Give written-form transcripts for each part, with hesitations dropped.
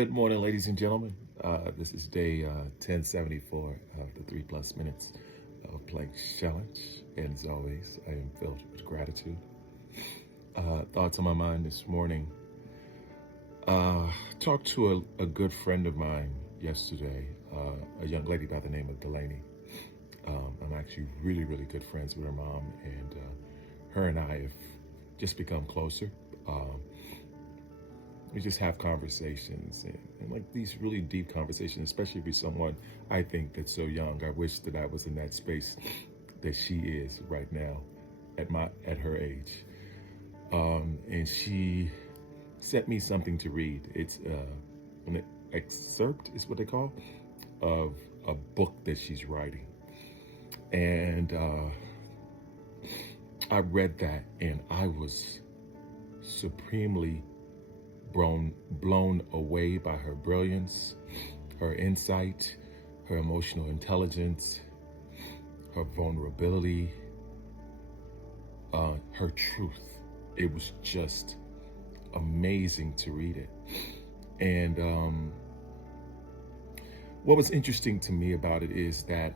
Good morning, ladies and gentlemen. This is day 1074 of the 3+ minutes of Planks Challenge. And as always, I am filled with gratitude. Thoughts on my mind this morning. Talked to a good friend of mine yesterday, a young lady by the name of Delaney. I'm actually really good friends with her mom, and her and I have just become closer. We just have conversations and like these really deep conversations, especially with someone I think that's so young. I wish that I was in that space that she is right now at her age. And she sent me something to read. It's an excerpt is what they call of a book that she's writing. And I read that and I was supremely blown away by her brilliance, her insight, her emotional intelligence, her vulnerability, her truth. It was just amazing to read it. And what was interesting to me about it is that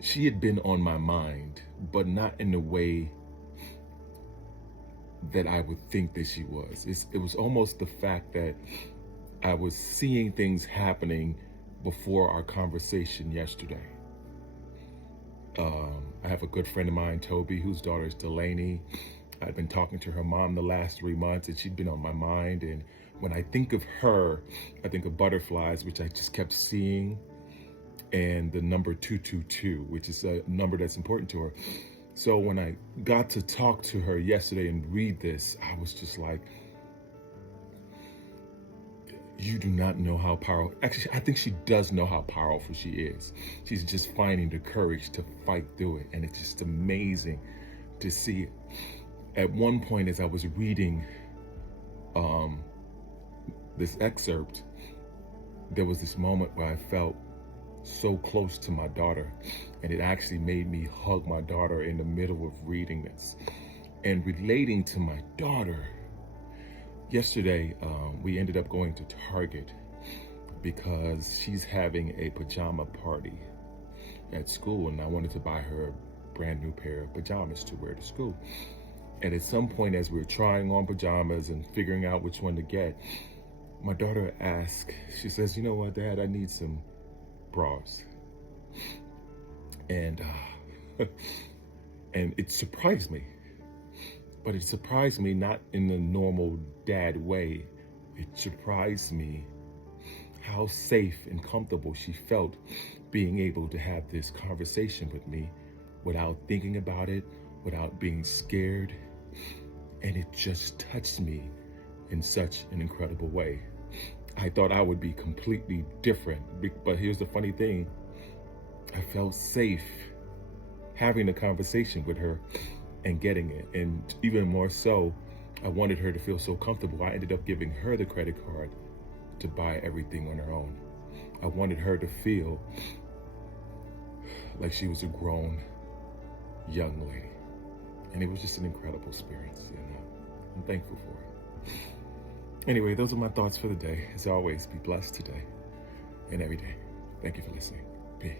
she had been on my mind, but not in the way that I would think that she was. It was almost the fact that I was seeing things happening before our conversation yesterday. I have a good friend of mine, Toby, whose daughter is Delaney. I've been talking to her mom the last 3 months, and she'd been on my mind. And when I think of her, I think of butterflies, which I just kept seeing, and the number 222, which is a number that's important to her. So when I got to talk to her yesterday and read this, I was just like, you do not know how powerful. Actually, I think she does know how powerful she is. She's just finding the courage to fight through it. And it's just amazing to see it. At one point, as I was reading this excerpt, there was this moment where I felt so close to my daughter, and it actually made me hug my daughter in the middle of reading this. And relating to my daughter, yesterday we ended up going to Target because she's having a pajama party at school, and I wanted to buy her a brand new pair of pajamas to wear to school. And at some point, as we were trying on pajamas and figuring out which one to get, my daughter asked, she says, "You know what, Dad, I need some bras." And and it surprised me, but it surprised me not in the normal dad way. It surprised me how safe and comfortable she felt being able to have this conversation with me without thinking about it, without being scared. And it just touched me in such an incredible way. I thought I would be completely different, but here's the funny thing. I felt safe having a conversation with her and getting it. And even more so, I wanted her to feel so comfortable. I ended up giving her the credit card to buy everything on her own. I wanted her to feel like she was a grown young lady. And it was just an incredible experience, and I'm thankful for it. Anyway, those are my thoughts for the day. As always, be blessed today and every day. Thank you for listening. Peace.